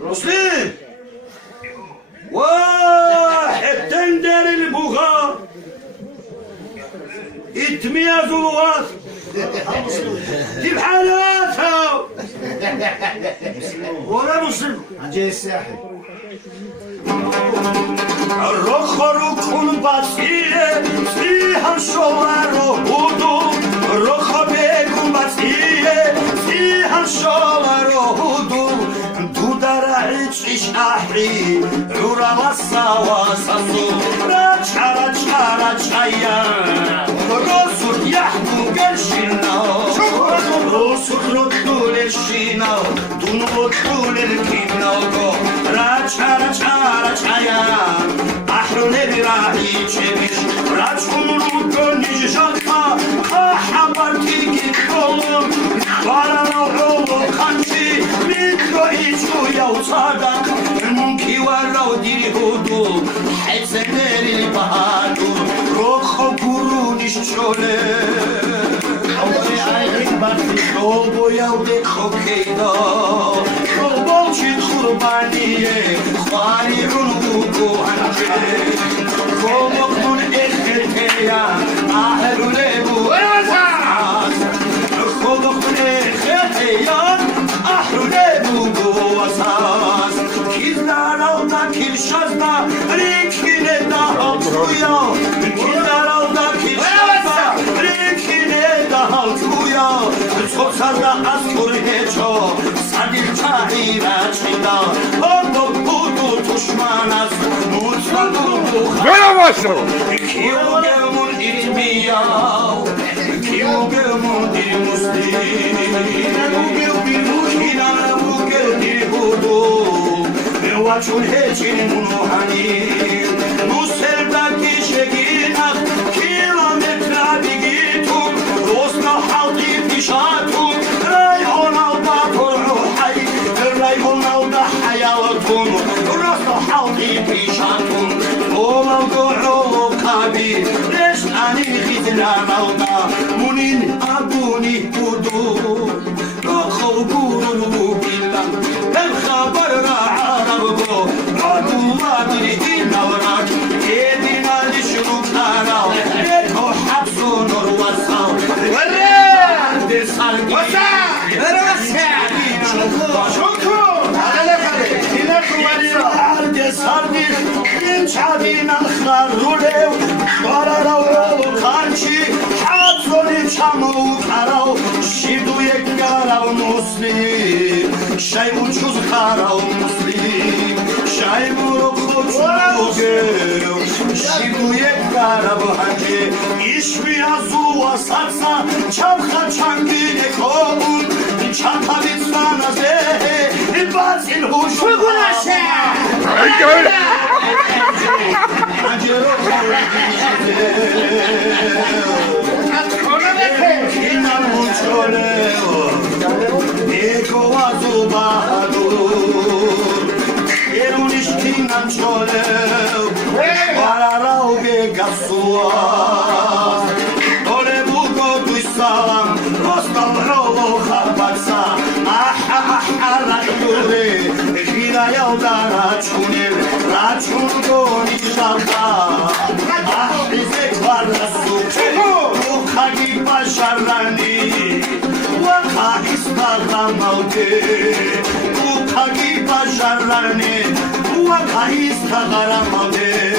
مسلم واحد تندر البغاء اتمياز الوغاث جيب حالاتها ولا مسلم جاي الساحل الرخ ركن بسيئة فيها الشوار هدو الرخ بيكون بسيئة فيها الشوار هدو دودرعيش أحري عورا والسوا ساسو رجع رجع رجعيا رسول يحكم قرشنا رسول ردول الشينا دون ردول الكينا رجع رجع رجعيا أحرون الراحي تشبش رجعون ركن جاتا خحبرتي كيكولم وارا روحو خانشي ميكرو إيشو يوصادا نمكي وراو ديري هدو حزنر البهادو روخو قرونيش شوله شول بوياو ديخو كيدا شول بولشي خربانيه خواري عنوكو هنجي كومقنون إخرتيا أهلو ليبو كومقنون إخرتيا أهلو ليبو بواساس كيزلاراو دا كيرشازدا ريكيني دا هالتويا كيزلاراو دا كيرشازدا ريكيني دا هالتويا صوصازدا أسكور هيچو سادير چاهيرا چيدا هردو بودو تشماناس مutfakı Merhaba. Kiyogevmun itmiyav Kiyogevmun muslim Kinanavuge hudu Vaçun heçin munuhani Nuseldaki şeginak Kilometre bigitum Dosta halki pişatum Rayhon alda ruhay Rayhon alda hayatun Dosta halki pişatum Olam doğru kabi Reştani khizlan alda Munin abuni budu Rokho gurunu billah Ben khabar ra'arabgo Radullah diridi navrak Edin alişru karal Eko habsu nur vasal Verre Sargi Vasa Vervasa Şoku Sardi Çadin alxlar rulev Bararav kançi Hadzoli çamu karav Şidu yekkarav muslim Şay uçuz karav muslim Şay buruk uçugev Şidu yekkarav hacı İşmi azu vasatsa Çapka çangine kovun Çanta bitsana zehe Bazil huşu Şukunası Öyle. Raçun doni şarta Ahrizek var suçu Ukagi başarani Vaka istagamalde Ukagi başarani Vaka istagamalde